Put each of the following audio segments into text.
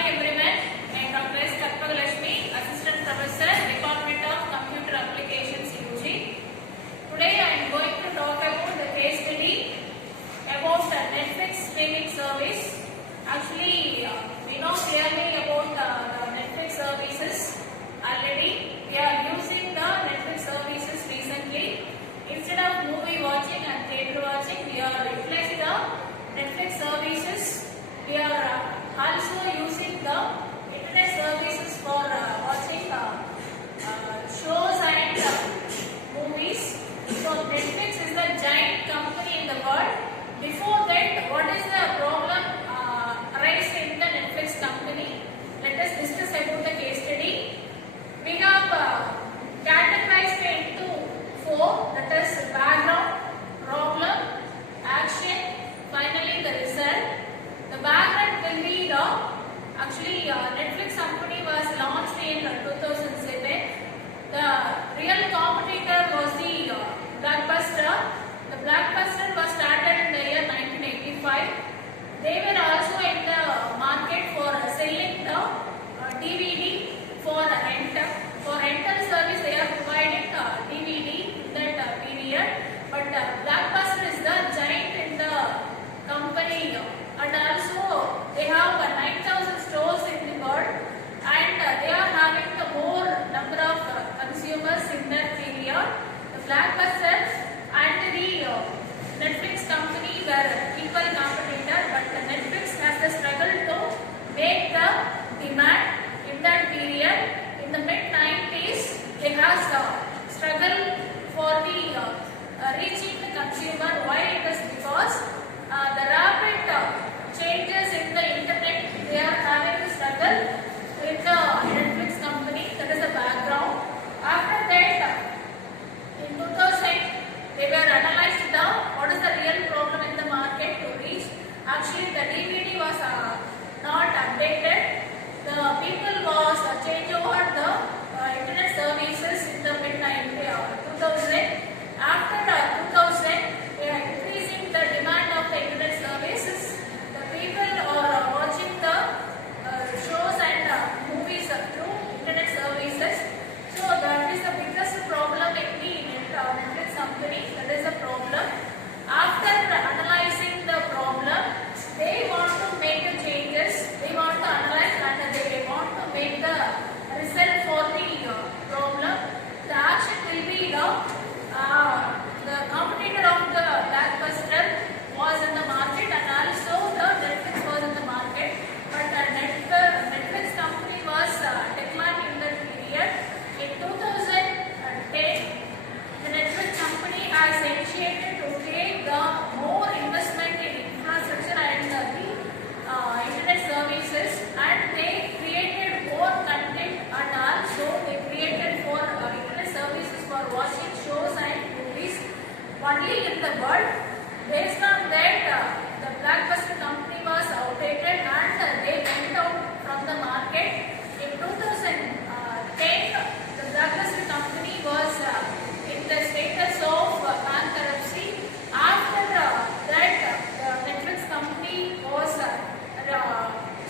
morning everyone. I am Dr. Assistant Professor, Department of Computer Applications UG. Today I am going to talk about the case study about the Netflix streaming service. Actually, we know clearly about the Netflix services already. We are using the Netflix services recently. Instead of movie watching and theatre watching, we are utilizing the Netflix services. We are also using the internet services for watching shows and movies. So Netflix is the giant company in the world. Before that, what is the problem arise in the Netflix company? Let us discuss about the case study. We have categorized it into four, that is background, problem, action, finally the result. The background will be the Netflix company was launched in 2007. The real competitor was the Blockbuster. The Blockbuster was started in the year 1985. They were also in the market for selling the DVD for rent. For rental service, they are providing DVD in that period. But Blockbuster is the giant in the company, and also they have 9,000 stores in the world, and they are having the more number of consumers in that period. The Blockbuster and the Netflix company were equal competitor, but the Netflix has the struggle to make the demand in that period. In the mid-90s, they has struggle for the reaching the consumer. Why? It is because the rapid changes in the internet, they are having the struggle with the Netflix company. That is the background. After that, in 2000, they were analyzed what is the real problem in the market to reach. Actually, the DVD was not updated. The people was change over the internet services in the mid-2000. After 2000, they are increasing the demand of the internet services. The people are watching the shows and movies through internet services. So that is the biggest problem in the Netflix company. That is the problem. After analyzing the problem, they want to make the changes. They want to analyze and they want to make the result for the problem. The action will be the competitor of the Blockbuster was in the market, and also the Netflix was in the market. But the Netflix company was declined in that period. In 2010, the Netflix company has initiated to take the more investment in infrastructure and the internet services, and they created more content, and also they created for internet services for watching shows and movies only in the world. Based on that, the Blockbuster company was outdated and they went out from the market. In 2010, the Blockbuster company was in the status of bankruptcy. After that, the Netflix company was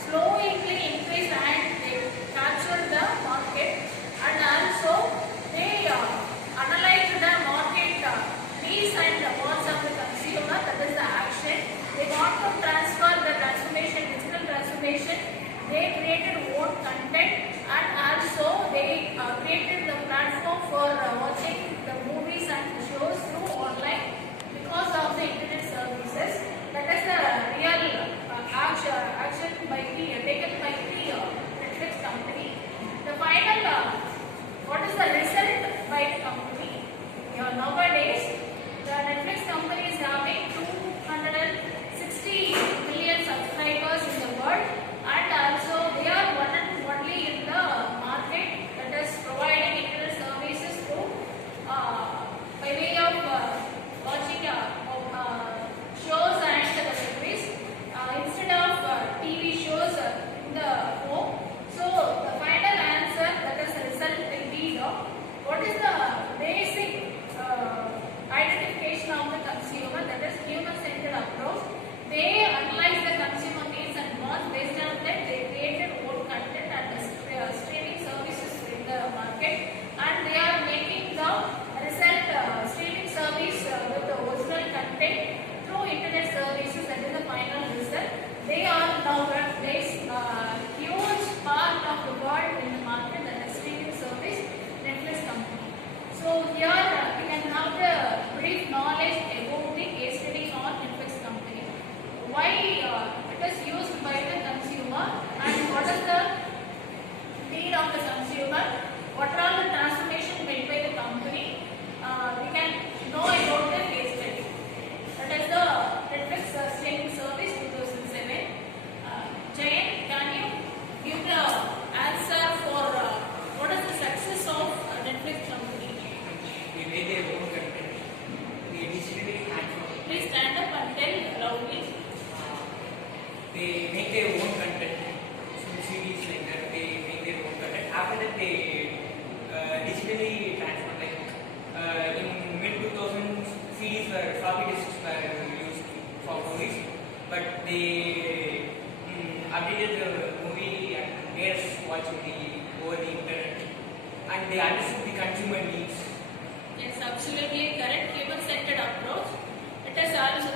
slowly increased and they captured the market, and also they analyzed the market needs and wants of the consumer. That is the action. They want to transfer the transformation, digital transformation. They created own content, and also they created the platform for watching the movies and shows through online because of the internet services. That is the real action by taken by the Netflix company. The final, what is the result by the company? Nowadays, the Netflix company is having 260 million subscribers in the world, and also they are one and only in the market that is providing internet services through after that they digitally transferred. Like in mid 2000s, CDs were floppy disks were used for movies, but they updated the movie and made us watch over the internet, and they understood the consumer needs. Yes, absolutely correct. Human-centered approach. It has also